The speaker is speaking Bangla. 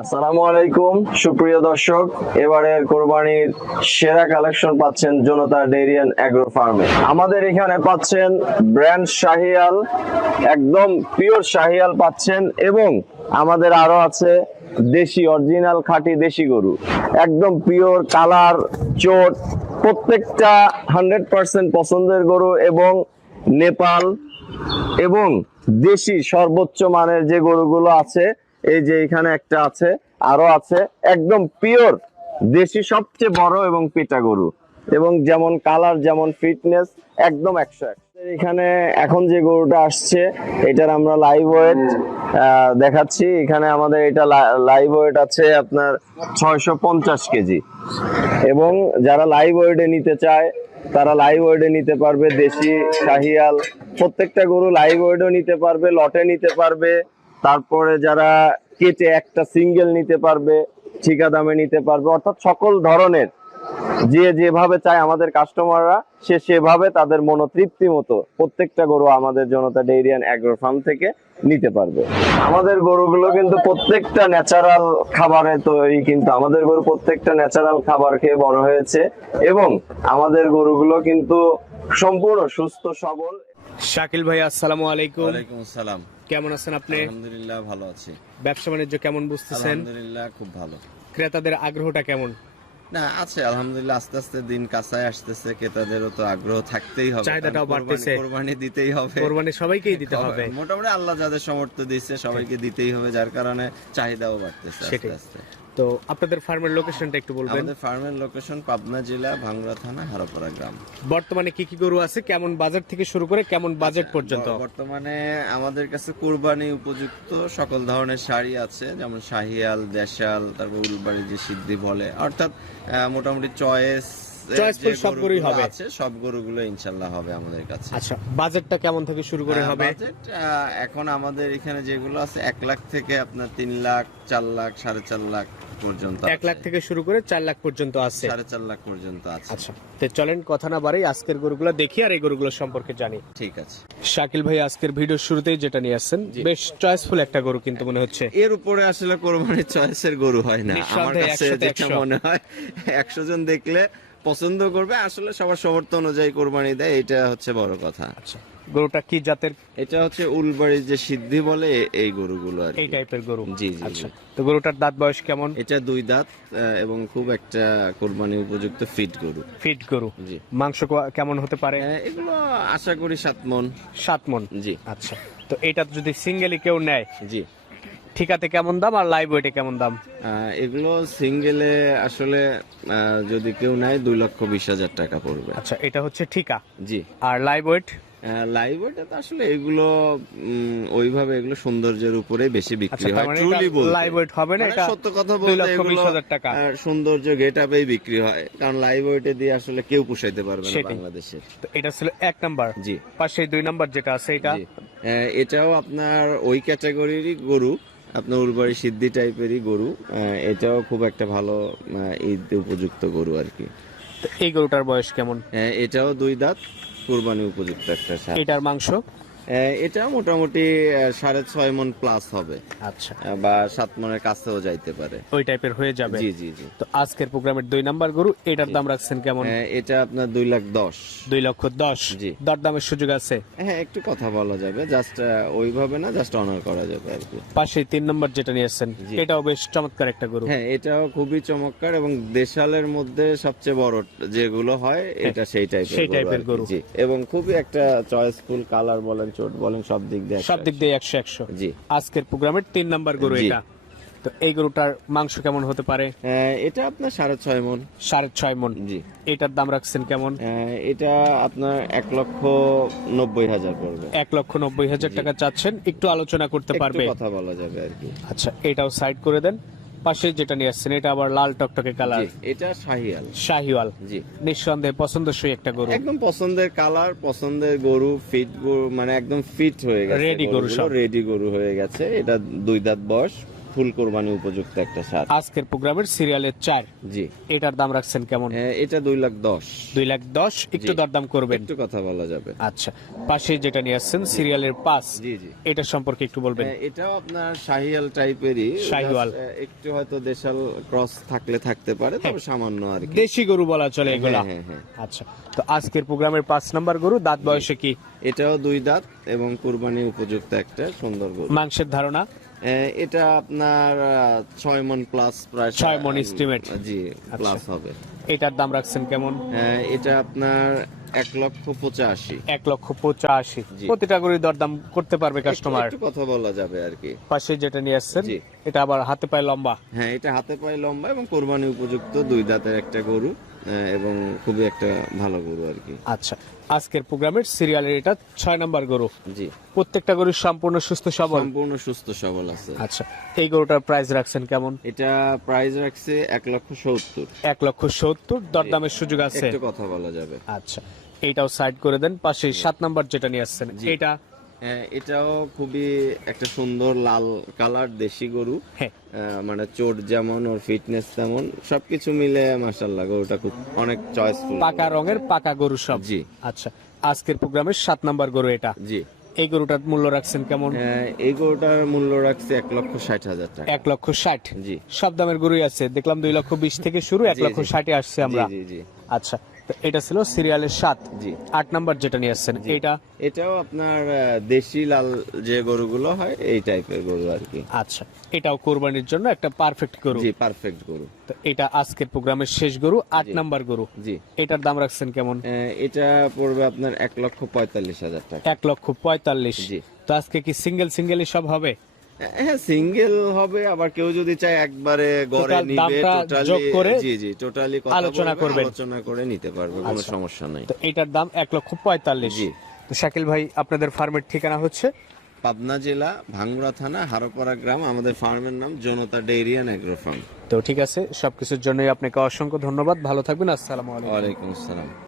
আসসালামু আলাইকুম সুপ্রিয় দর্শক, এবারের কোরবানির সেরা কালেকশন পাচ্ছেন জনতা ডেইরি এন্ড অ্যাগ্রো ফার্মে। আমাদের এখানে পাচ্ছেন ব্র্যান্ড শাহিয়াল, একদম পিওর শাহিয়াল পাচ্ছেন, এবং আমাদের আরো আছে দেশি অরিজিনাল খাঁটি দেশি গরু, একদম পিওর কালার চোট, প্রত্যেকটা 100% পছন্দের গরু, এবং নেপাল এবং দেশি সর্বোচ্চ মানের যে গরুগুলো আছে, এই যে এখানে একটা আছে, আরো আছে, একদম পিওর দেশি সবচেয়ে বড় এবং পেটা গরু, এবং যেমন কালার যেমন ফিটনেস একদম 100। এখানে এখন যে গরুটা আসছে এটার আমরা লাইভ ওয়েট দেখাচ্ছি। এখানে আমাদের এটা লাইভ ওয়েট আছে আপনার 650 কেজি, এবং যারা লাইভ ওয়েটে নিতে চায় তারা লাইভ ওয়েটে নিতে পারবে। দেশি শাহিয়াল প্রত্যেকটা গরু লাইভ ওয়েটও নিতে পারবে, লটে নিতে পারবে, তারপরে যারা কেটে একটা সিঙ্গেল নিতে পারবে, ঠিকা দামে নিতে পারবে, অর্থাৎ সকল ধরনের যে যেভাবে চায় আমাদের কাস্টমাররা, সে সেভাবে তাদের মনোতৃপ্তি মতো প্রত্যেকটা গরু আমাদের জনতা ডেইরি এন্ড অ্যাগ্রো ফার্ম থেকে নিতে পারবে। আমাদের গরুগুলো কিন্তু প্রত্যেকটা ন্যাচারাল খাবারে তৈরি, কিন্তু আমাদের গরু প্রত্যেকটা ন্যাচারাল খাবার খেয়ে বড় হয়েছে, এবং আমাদের গরুগুলো কিন্তু সম্পূর্ণ সুস্থ সবল। শাকিল ভাই, আসসালামু আলাইকুম। ওয়ালাইকুম আসসালাম। কেমন আছেন আপনি? আলহামদুলিল্লাহ ভালো আছি। ব্যবসা বাণিজ্য কেমন বুঝতেছেন? আলহামদুলিল্লাহ খুব ভালো। ক্রেতাদের আগ্রহটা কেমন? না আছে আলহামদুলিল্লাহ, আস্তে আস্তে দিন কাছায় আসতেছে, ক্রেতাদেরও তো আগ্রহ থাকতেই হবে, চাহিদাটাও বাড়তেছে, কোরবানি দিতেই হবে, কোরবানি সবাইকেই দিতে হবে, মোটামুটি আল্লাহ যাদের সামর্থ্য দিচ্ছে সবাইকে দিতেই হবে, যার কারণে চাহিদাও বাড়তেছে আস্তে আস্তে। তো আপনাদের ফার্মের লোকেশনটা একটু বলবেন। আমাদের ফার্মের লোকেশন পাবনা জেলা ভাঙ্গুড়া থানা হারোপাড়া গ্রাম। বর্তমানে কি কি গরু আছে, কেমন বাজেট থেকে শুরু করে কেমন বাজেট পর্যন্ত? বর্তমানে আমাদের কাছে কুরবানি উপযুক্ত সকল ধরনের শাড়ি আছে, যেমন শাহিয়াল, দেশাল, তারপর উলবাড়ি যে সিদ্ধি বলে, অর্থাৎ মোটামুটি চয়েসফুল সব গরুই হবে, আছে সব গরুগুলো ইনশাআল্লাহ হবে আমাদের কাছে। আচ্ছা, বাজেটটা কেমন থেকে শুরু করে হবে? বাজেট এখন আমাদের এখানে যেগুলো আছে 1 লাখ থেকে আপনার 3 লাখ, 4 লাখ, 4.5 লাখ পর্যন্ত, 1 লাখ থেকে শুরু করে 4 লাখ পর্যন্ত আছে, 4.5 লাখ পর্যন্ত আছে। আচ্ছা, তো চলেন কথা না বাড়াই আজকের গরুগুলো দেখি আর এই গরুগুলো সম্পর্কে জানি। ঠিক আছে। শাকিল ভাই, আজকের ভিডিওর শুরুতেই যেটা নিয়ে আসছেন বেশ চয়েসফুল একটা গরু কিন্তু মনে হচ্ছে। এর উপরে আসলে কোরবানির চয়েসের গরু হয় না আমার কাছে, যেটা মনে হয় 100 জন দেখলে পছন্দ করবে, আসলে সবার সমর্থন অনুযায়ী কোরবানি দেয়, এটা হচ্ছে বড় কথা। আচ্ছা, গরুটা কি জাতের? এটা হচ্ছে উলবাড়ির যে সিদ্ধি বলে এই গরুগুলো আর এই টাইপের গরু। জি জি। আচ্ছা, তো গরুটার দাঁত বয়স কেমন? এটা 2 দাঁত এবং খুব একটা কোরবানি উপযুক্ত ফিট গরু। ফিট গরু। জি। মাংস কেমন হতে পারে? এগুলো আশা করি 7 মণ। 7 মণ। জি। আচ্ছা, তো এটা যদি সিঙ্গেলি কেউ নেয়, জি, ঠিকাতে কেমন দাম আর লাইভ ওয়েটে কেমন দাম? এগুলো সিঙ্গেলে আসলে যদি কেউ নেয় 2,20,000 টাকা পড়বে। আচ্ছা, এটা হচ্ছে ঠিকা। জি। আর লাইভ ওয়েট? লাইভ ওয়েটে তো আসলে এগুলো ওইভাবে এগুলো সৌন্দর্যের উপরে বেশি বিক্রি হয়। মানে ট্রুলি বলতে লাইভ ওয়েট হবে না, এটা সত্য কথা বলতে এগুলো 2,20,000 টাকা সৌন্দর্য গেটআপেই বিক্রি হয়, কারণ লাইভ ওয়েটে দিয়ে আসলে কেউ পুষাইতে পারবে না বাংলাদেশে। তো এটা ছিল 1 নাম্বার। জি। পাশে 2 নাম্বার যেটা আছে এটা? এটাও আপনার ওই ক্যাটাগরিরই গরু, আপনার উলবাড়ি সিদ্ধি টাইপেরই গরু। এটাও খুব একটা ভালো ঈদ উপযুক্ত গরু আর কি। তো এই গরুটার বয়স কেমন? এটাও 2 দাঁত, কুরবানি উপযুক্ত একটা ষাঁড়। এটার মাংস? এটা মোটামুটি 6.5 মণ প্লাস হবে। আচ্ছা, বা 7 মণের কাছেও যাইতে পারে, ওই টাইপের হয়ে যাবে। জি জি জি। তো আজকের প্রোগ্রামের 2 নাম্বার গরু, এটার দাম রাখছেন কেমন? এটা আপনার 2,10,000। 2,10,000। জি। দরদামের সুযোগ আছে? হ্যাঁ, একটু কথা বলা যাবে, জাস্ট ওইভাবে না, জাস্ট অনার করা যাবে আর কি। পাশে 3 নাম্বার যেটা নিয়েছেন, এটাও বেশ চমৎকার একটা গরু। হ্যাঁ, এটাও খুবই চমৎকার, এবং দেশালের মধ্যে সবচেয়ে বড় যেগুলো হয় এটা সেই টাইপের গরু। জি, এবং খুবই একটা চয়েসফুল, কালার বলেন, চোট বলেন, সব দিক দিয়ে 100-100। জি। আজকের প্রোগ্রামের 3 নাম্বার গরু এটা। তো এই গরুটার মাংস কেমন হতে পারে? এটা আপনার 6.5 মণ। 6.5 মণ। জি। এটার দাম রাখছেন কেমন? এটা আপনার 1,90,000 পড়বে। 1,90,000 টাকা চাচ্ছেন, একটু আলোচনা করতে পারবে, কথা বলা যাবে আর কি। আচ্ছা, এটাও সাইড করে দেন। পাশে যেটা নিয়ে আসছেন এটা আবার লাল টকটকে কালার। এটা শাহিয়াল। শাহিওয়াল। জি। নিঃসন্দেহে পছন্দসই একটা গরু, একদম পছন্দের কালার, পছন্দের গরু, ফিট গরু, মানে একদম ফিট হয়ে গেছে, রেডি গরু, সব রেডি গরু হয়ে গেছে। এটা 2 দাঁত বয়স, ফুল কোরবানি উপযুক্ত একটা সার। আজকের প্রোগ্রামের সিরিয়ালের 4, জি, এটার দাম রাখছেন কেমন? এটা 2,10,000। 2,10,000, একটু জি। দরদাম করবেন। একটু কথা বলা যাবে। আচ্ছা, পাশে যেটা নিয়ে আসছেন সিরিয়ালের 5, জি জি, এটা সম্পর্কে একটু বলবেন। এটাও আপনার শাহিয়াল টাইপেরই, শাহিওয়াল। একটু হয়তো দেশাল ক্রস থাকতে পারে, তবে সামান্য আর কি। দেশি গরু বলা চলে এগুলা। হ্যাঁ, হ্যাঁ। আচ্ছা, তো আজকের প্রোগ্রামের 5 নাম্বার গরু দাঁত বয়সে কি? এটাও 2 দাঁত এবং কুরবানি উপযুক্ত একটা সুন্দর গরু। মাংসের ধারণা? এটা আপনার 6 মণ প্লাস, প্রায় 6 মণ estimate। জি, প্লাস হবে। এটার দাম রাখছেন কেমন? এটা আপনার 1,85,000। 1,85,000। জি। প্রতিটা গরুর দরদাম করতে পারবে কাস্টমার। একটু কথা বলা যাবে আর কি। পাশে যেটা নিয়ে আসছেন জি। এটা আবার হাতে পায়ে লম্বা। হ্যাঁ, এটা হাতে পায়ে লম্বা এবং কোরবানি উপযুক্ত 2 দাঁতের একটা গরু, এবং খুবই একটা ভালো গরু আর কি। আচ্ছা, আজকের প্রোগ্রামের সিরিয়ালের এটা 6 নাম্বার গরু। জি, প্রত্যেকটা গরু সম্পূর্ণ সুস্থ সবল। সম্পূর্ণ সুস্থ সবল আছে। আচ্ছা, এই গরুটার প্রাইস রাখছেন কেমন? এটা প্রাইস রাখছে 1,70,000। 1,70,000, দরদামের সুযোগ আছে। একটু কথা বলা যাবে। আচ্ছা, এইটাও সাইড করে দেন। পাশে 7 নাম্বার যেটা নিয়ে আসছেন জি। এটা। এটাও খুবই একটা সুন্দর লাল কালার দেশি গরু। হ্যাঁ, মানে চোট যেমন, ওর ফিটনেস তেমন, সবকিছু মিলে মাশাআল্লাহ গরুটা খুব অনেক চয়েসফুল। পাকা রঙের পাকা গরু সব। জি। আচ্ছা, আজকের প্রোগ্রামের 7 নাম্বার গরু এটা। জি, এই গরুটার মূল্য রাখছেন কেমন? এই গরুটার মূল্য রাখছে 1,60,000 টাকা। 1,60,000। জি। সব দামের গরুই আছে, দেখলাম 2,20,000 থেকে শুরু, 1,60,000 আসছে আমরা। জি জি। আচ্ছা, তো এটা ছিল সিরিয়ালের 7। জি। 8 নাম্বার যেটা নিয়ে আসছেন এটা। এটাও আপনার দেশি লাল যে গরুগুলো হয় এই টাইপের গরু আর কি। আচ্ছা, এটাও কোরবানির জন্য একটা পারফেক্ট গরু। জি, পারফেক্ট গরু। তো এটা আজকের প্রোগ্রামের শেষ গরু, 8 নাম্বার গরু। জি, এটার দাম রাখছেন কেমন? এটা পড়বে আপনার 1,45,000 টাকা। 1,45,000। জি। তো আজকে কি সিঙ্গেলই সব হবে? হ্যাঁ, সিঙ্গেল হবে, আবার কেউ যদি চায় একবারে গড়ে Total নিবে, দামটা টোটালি যোগ করে জি জি, টোটালি আলোচনা করবেন। আলোচনা করে নিতে পারবে, কোনো আচ্ছা। সমস্যা নাই। তো এটার দাম 1,45,000। জি। তো শাকিল ভাই, আপনাদের ফার্মের ঠিকানা হচ্ছে? পাবনা জেলা, ভাঙ্গুড়া থানা, হারোপাড়া গ্রাম। আমাদের ফার্মের নাম জনতা ডেইরি অ্যান্ড এগ্রো ফার্ম। তো ঠিক আছে, সবকিছুর জন্যই আপনাকে অসংখ্য ধন্যবাদ। ভালো থাকবেন। আসসালামু আলাইকুম। ওয়ালাইকুম আসসালাম।